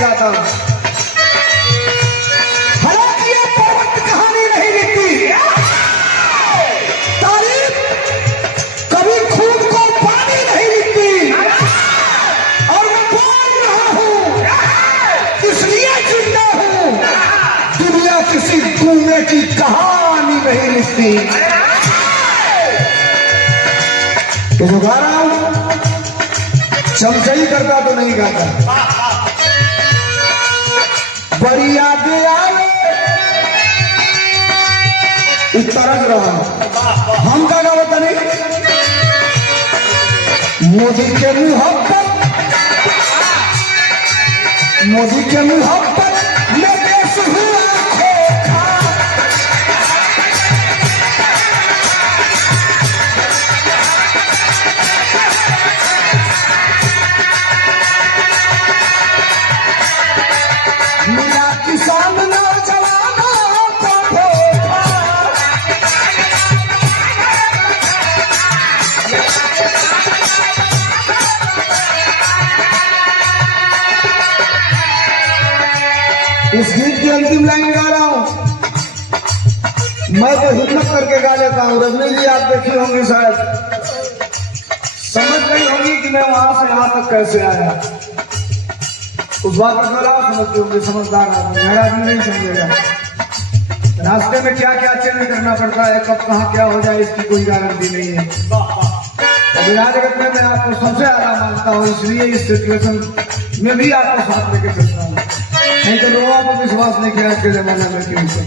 गाता हूं। हालांकि ये पर्वत कहानी नहीं लिखती, तारीफ कभी खून को पानी नहीं लिखती। और मैं बोल रहा हूं इसलिए जिंदा हूं, दुनिया किसी गूंगे की कहानी नहीं लिखती। तो जो गा रहा हूं चमचई करता तो नहीं गाता। बड़ी यादें आए तरस रहा हम का गावत नहीं। मोदी के मुहब्बत, मोदी के मुहब्बत में देश हुआ खोखा। मिला किसान नौजवानों को धोखा। इस गीत की अंतिम लाइन गा रहा हूं। मैं तो हिम्मत करके गा लेता हूं। रजनी जी आप देखी होंगी, शायद समझ गई होंगी कि मैं वहां से यहां तक कैसे आया। उस बात पर गलत समझती होंगे, समझदार आदमी, मेरा आदमी नहीं समझेगा। रास्ते में क्या क्या चेंज करना पड़ता है, कब कहाँ क्या हो जाए, इसकी कोई गारंटी नहीं है। अभिनय जगत में मैं आपको सबसे ज्यादा मानता हूँ, इसलिए इस सिचुएशन में भी आपको साथ लेके चलता हूँ। नहीं तो लोगों को विश्वास नहीं किया के जमाने में क्यों से।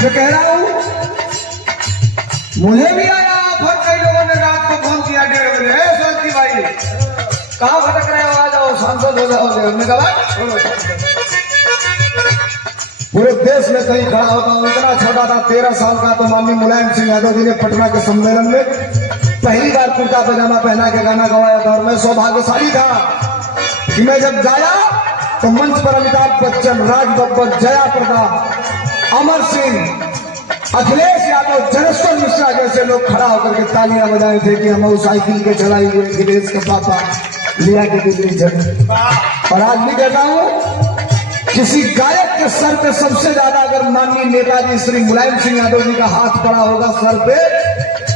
जो कह रहा हूँ, मुझे भी आया ऑफर, कई लोगों ने रात को फोन किया 1:30 बजे, शांति भाई कहाँ भटक रहे हो, आ जाओ सांसद हो जाओगे। हमने कहा पूरे देश में कहीं खड़ा होता हूँ। इतना छोटा था, 13 साल का, तो माननीय मुलायम सिंह यादव जी ने पटना के सम्मेलन में पहली बार कुर्ता पजामा पहना के गाना गवाया था। और मैं सौभाग्यशाली था कि मैं जब गाया तो मंच पर अमिताभ बच्चन, राज बब्बर, जया प्रदा, अमर सिंह, अखिलेश यादव, जनेश्वर मिश्रा जैसे लोग खड़ा होकर के तालियां बजाए थे कि हम साइकिल के चलाई हुए अखिलेश के पापा लिया के बिजली झड़। और आज भी कहता हूं, किसी गायक के सर पे सबसे ज्यादा अगर माननीय नेताजी श्री मुलायम सिंह यादव जी का हाथ पड़ा होगा सर पे,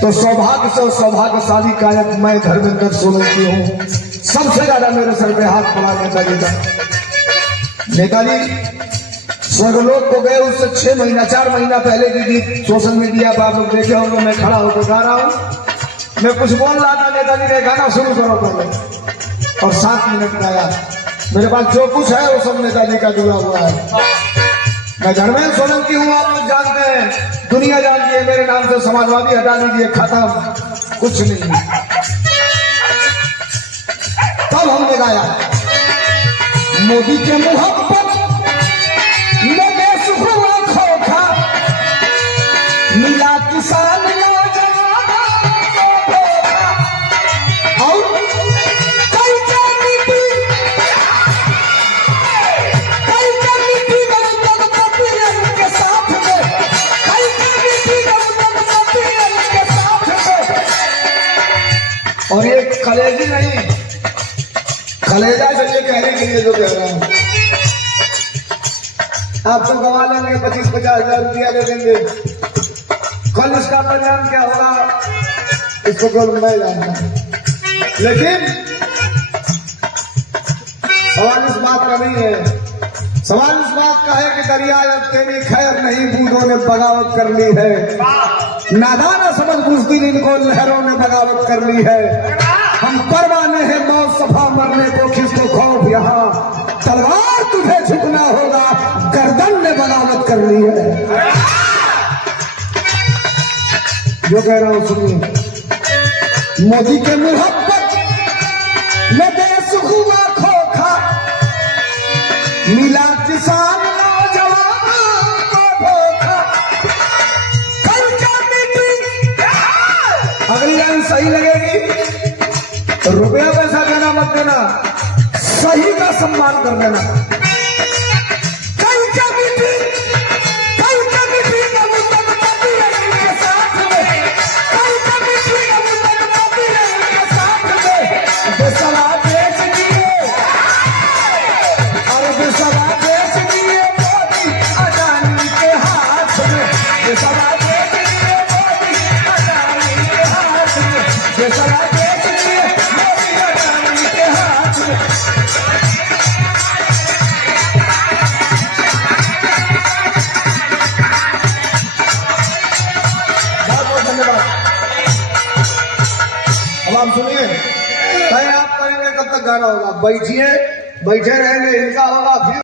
तो सौभाग्य से सौभाग्यशाली गायक मैं धर्मेंद्र सोलंकी हूं। सबसे ज्यादा मेरे सर पे हाथ पड़ा नेताजी का। नेताजी स्वर्गलोक को गए उससे 6 महीना 4 महीना पहले की गीत सोशल मीडिया पर आप लोग देखे होंगे। मैं खड़ा होकर गा रहा हूं। मैं कुछ बोल रहा था, नेताजी ने गाना शुरू करो पहले, और 7 मिनट गाया। मेरे पास जो कुछ है वो सब नेताजी का जुड़ा हुआ है। मैं धर्मेंद्र सोलंकी हूँ, आप लोग जानते हैं, दुनिया जानती है मेरे नाम से। समाजवादी हटा दीजिए, खत्म, कुछ नहीं। तब हमने गाया मोदी के मुहब्बत में देश हुआ खोखा। मिला किसान नौजवानों को धोखा। और और ये कलेजी नहीं, कलेजा से ये कहने के लिए जो कह रहा हूं, आप तो गवा लेंगे, 25-50 हजार रुपया दे देंगे। कल इसका परिणाम क्या होगा इसको केवल मैं जानता हूं। लेकिन सवाल इस बात का नहीं है, सवाल इस बात का है कि दरिया अब तेरी खैर नहीं, बूंदों ने बगावत कर ली है। नादान समझ बुज़दिल इनको लहरों ने बगावत कर ली है। हम परवाने हैं मौत सफा मरने को, किसको खौफ यहाँ, तलवार तुझे झुकना होगा, गर्दन ने बगावत कर ली है। जो कह रहा हूं सुनिए, मोदी के मुहब्बत में देश हुआ खोखा। मिला किसान नौजवानों को धोखा। अगली लाइन सही लगेगी तो रुपया पैसा देना मत देना, सही का सम्मान कर देना। फैसला देश लिए मोदी अडानी के हाथ में, फैसला देश लिए मोदी अडानी के हाथ में। बहुत बहुत धन्यवाद। अब आप सुनिए, तय आप करेंगे कब तक गाना होगा, बैठिए, बैठे रहेंगे, इनका होगा फिर